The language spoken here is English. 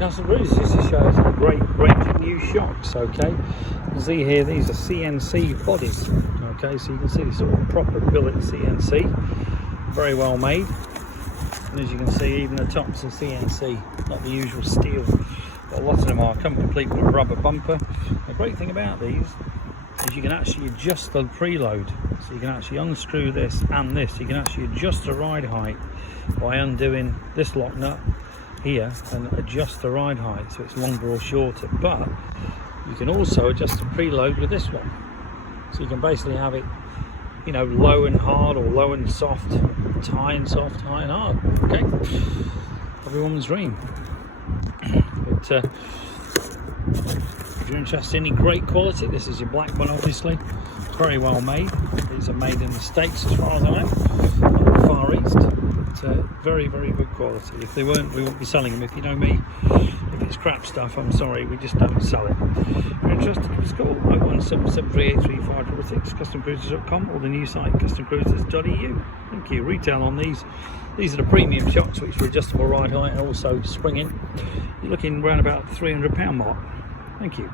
Custom Cruisers, just to show us a great range of new shocks. Okay, you can see here these are CNC bodies. Okay, so you can see this sort of proper billet CNC, very well made. And as you can see, even the tops are CNC, not the usual steel. But a lot of them come complete with a rubber bumper. The great thing about these is you can actually adjust the preload, so you can actually unscrew this and this. You can actually adjust the ride height by undoing this lock nut here and adjust the ride height so it's longer or shorter. But you can also adjust the preload with this one, so you can basically have it, you know, low and hard or low and soft, high and soft, high and hard. Okay, every woman's dream. But if you're interested in any great quality, this is your black one, obviously. It's very well made. These are made in the States as far as I know, not the Far East. But very, very good quality. If they weren't, we wouldn't be selling them. If you know me, if it's crap stuff, I'm sorry, we just don't sell it. If you're interested, give us a call, 01773835666, customcruisers.com, or the new site, customcruisers.eu. Thank you. Retail on these. These are the premium shocks, which are adjustable ride height and also spring in. You're looking around about £300 mark. Thank you.